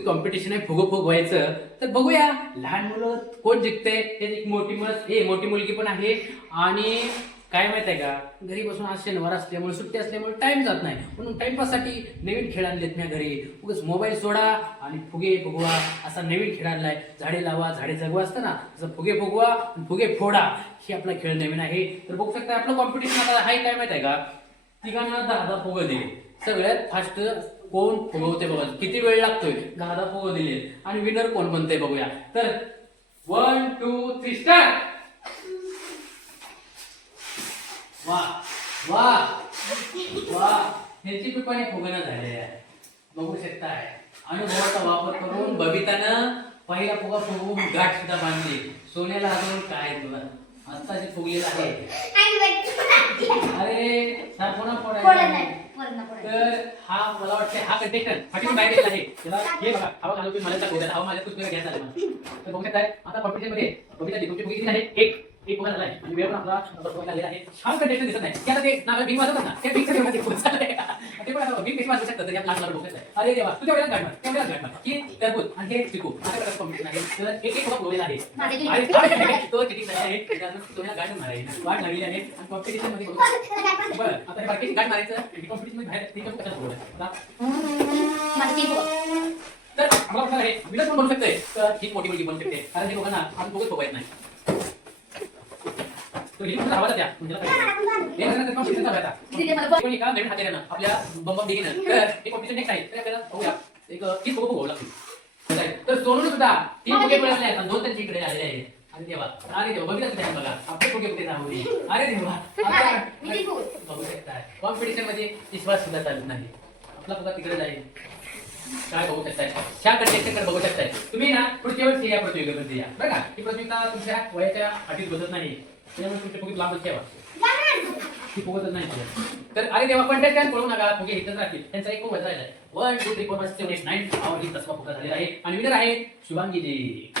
Competition आहे फुगो फुग व्हायचं. तर बघूया लहान मुलं कोण जिंकते हे एक मोठी मस हे मोठी मुलगी पण आहे. आणि काय माहीत आहे का? घरी बसून आज शनिवार असल्यामुळे सुट्टी असल्यामुळे टाइम जात नाही. म्हणून टाइमपाससाठी नवीन खेळ आणलेत मी घरी. उगाच मोबाईल सोडा आणि फुगे फुगवा असा नवीन खेळ आणलाय. झाडे लावा झाडे जगवा असतं ना तसं फुगे फुगवा फुगे फोडा. ही आपला खेळ नवीन आहे. तर बघू शकता आपलं कॉम्पिटिशन आता आहे काय माहीत आहे का? तिघांना दहा दहा फुगं दिले. सगळ्यात फास्ट कोण फुगवते बघा. किती वेळ लागतोय? दहा दहा फुगं दिले. आणि विनर कोण बनते बघूया. तर वन टू थ्री स्टार्ट वा वा वा. ह्याची पिपाणी फुगणं झाले आहे बघू शकताय अनुभवाचा वापर करून बबितानं पहिला फुगा फुगवून गाठ सुद्धा बांधली. सोन्याला अजून काय तुला? आत्ताची फुगलेला आहे. तर हा मला वाटतं हा कंटेस्टंट फाटीन बाहेर आहे त्याला हे बघा हवा घालून तुम्ही मला दाखवू द्या हवा माझ्या कुठे घ्यायचा आहे मला. तर बघू शकताय आता कॉम्पिटिशनमध्ये बघितला तुमची किती आहे एक. एक बघा झालाय आणि वेळ पण आपला बसवायला लागलेला आहे. दिसत नाही. ते आता ते नाव बिंग वाजवतात ना ते बिंगसाठी खूप चाललंय. ते पण आता बिंग कशी वाजवू शकतात? तरी आपला मुलं. अरे देवा तू तेवढ्याच की टरबूज आणि हे चिकू. अशा प्रकारचं कॉम्पिटिशन आहे. तर एक एक फुगा फुगवलेला आहे. माझे आणि तो चिटिंग झाला आहे? त्याच्यातून तुम्हाला गाड मारायची वाट आहे. आणि कॉम्पिटिशनमध्ये. बरं आता हे बाकीची मारायचं कॉम्पिटिशनमध्ये बाहेर ते तर आम्हाला वाटणार आहे विनर पण बनू शकते तर ही मोठी मुलगी बनू शकते. कारण हे लोकांना आपण दोघंच बघायत नाही. आपल्या बंबम तर हे कॉम्पिटिशन नेक्स्ट आहे. तर आपल्याला एक फुगवू लागतील? तर सोनू सुद्धा तीन आहेत. दोन त्यांच्या इकडे आलेले आहेत. अरे देवा. अरे देवा. बघितलं नाही बघा आपले फुगे कुठे राहू अरे देवा. बघू शकता. कॉम्पिटिशनमध्ये विश्वास सुद्धा चालत नाही. आपला फुगा तिकडे जाईल. काय बघू शकताय? ह्या कंटेस्टंट बघू शकताय. तुम्ही ना पुढच्या वर्षी या प्रतियोगितेमध्ये या. बरं का? ही प्रतियोगिता तुमच्या वयाच्या अटीत बसत नाही. त्याच्यामुळे तुमच्या फुगीत लांबच ठेवा. ती फुगतच नाही तर अरे देवा कंटेस्टंट पळू नका. फुगे इथंच राहतील. त्यांचा एक फुगा राहिला one two three four five seven eight nine आवर ही तसवा फुगा झालेला आहे. आणि विनर आहे शुभांगी देवी.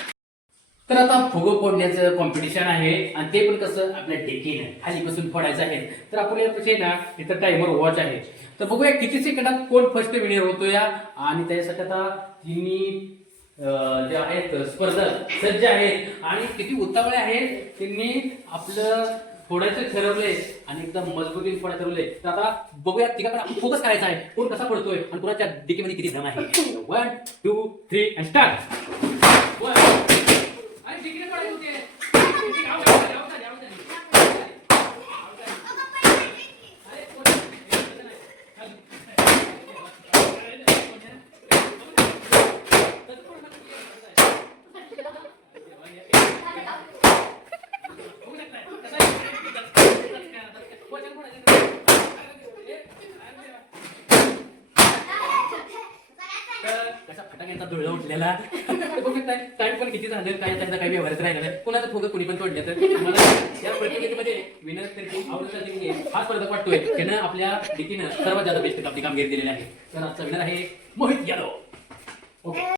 तर आता फुगो फोडण्याचं कॉम्पिटिशन आहे आणि ते पण कसं आपल्या टेकीनं खाली बसून फोडायचं आहे. तर आपल्याला कसे ना इथं टायमर वॉच आहे. तर बघूया किती सेकंदात कोण फर्स्ट विनर होतो या आणि त्याच्यासाठी आता तिन्ही जे आहेत स्पर्धक सज्ज आहेत. आणि किती उतावळे आहेत त्यांनी आपलं फोडायचं ठरवलंय आणि एकदम मजबूतीने फोडायचं ठरवलंय. तर आता बघूया तिकडे आपण फोकस करायचा आहे. कोण कसा पडतोय आणि कोणाच्या डिकीमध्ये किती धन आहे. One two three and start できるて。कसा Dhula उठलेला. बघू टाइम पण किती झालं काय त्यांचा काही व्यवहारच राहिला नाही. कुणाचं फुगं कुणी पण तोडलं तर. मला या प्रतियोगितेमध्ये विनर तरी आवडत हा स्पर्धक वाटतोय. त्यानं आपल्या डिकीनं सर्वात जास्त बेस्ट आपली कामगिरी दिलेली आहे. तर आजचा विनर आहे मोहित यादव. ओके